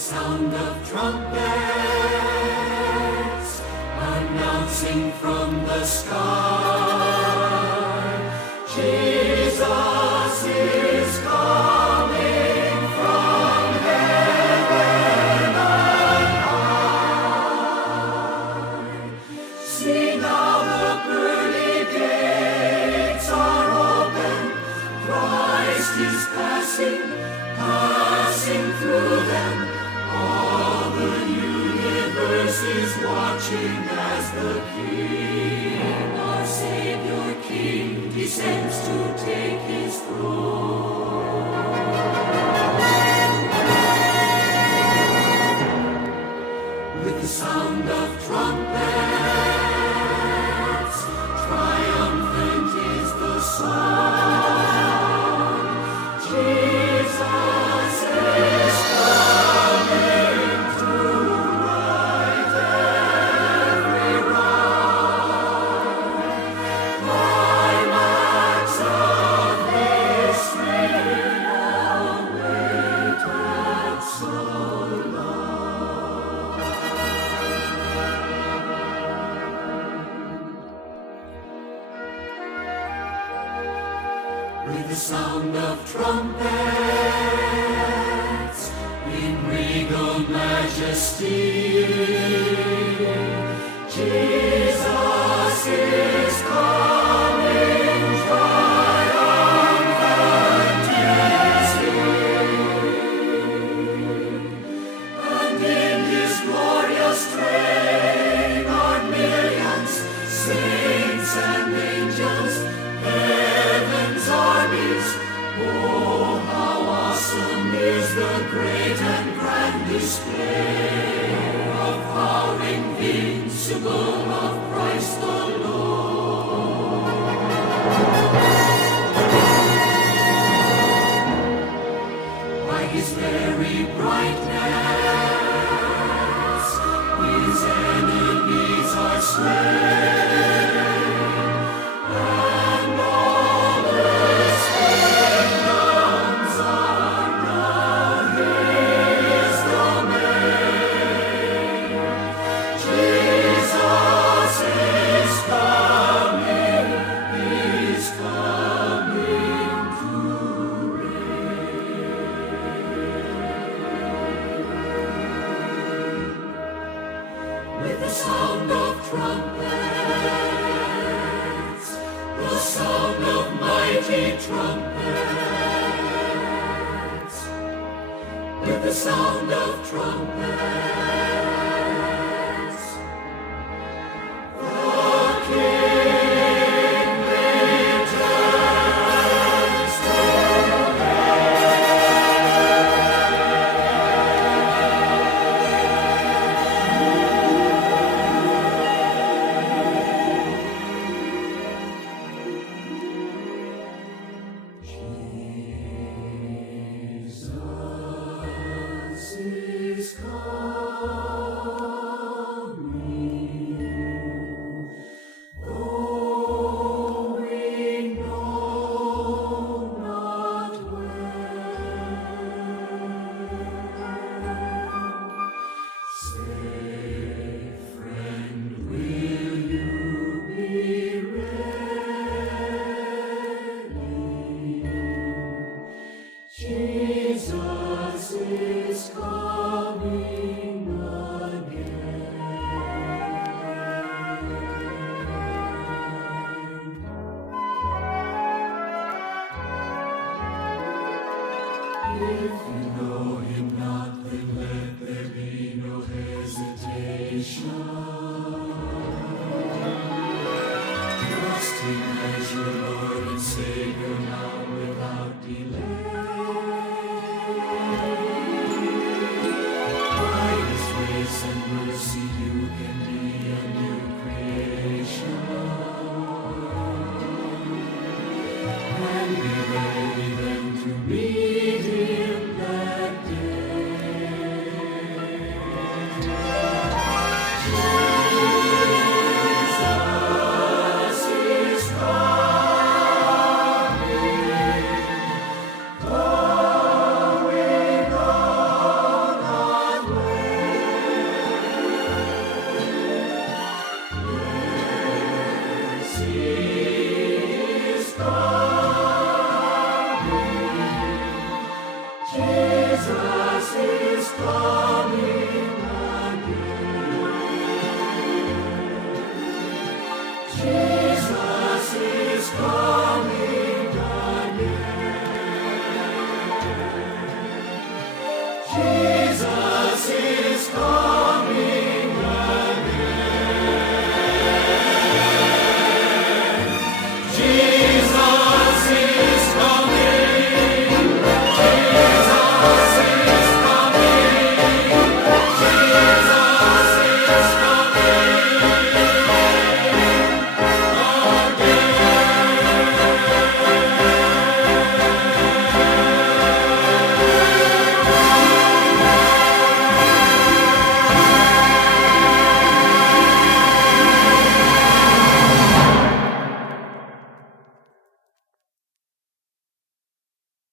sound of trumpets announcing from the sky, Jesus is coming from heaven on high. See now the pearly gates are open, Christ is passing through them. All the universe is watching as the King, our Savior King, descends to take his throne. With the sound of trumpets, triumphant is the sound. Jesus is coming to right every wrong. Climax of history awaited so long. With the sound of trumpets, in regal majesty, Jesus is coming, triumphant is he. And in his glorious train are millions, saints and angels, heaven's armies. Oh, how awesome is the great and grand display of power invincible of Christ the Lord. By his very brightness, his enemies are slain, and all earth's kingdoms are now his domain. Jesus is coming to reign. With the sound of trumpets, the sound of mighty trumpets, with the sound of trumpets, the King returns to Jesus is coming, though we know not when. Say, friend, will you be ready? Jesus is coming again. If you know him not, then let there be no hesitation. Trust him as your Lord and Savior now without delay.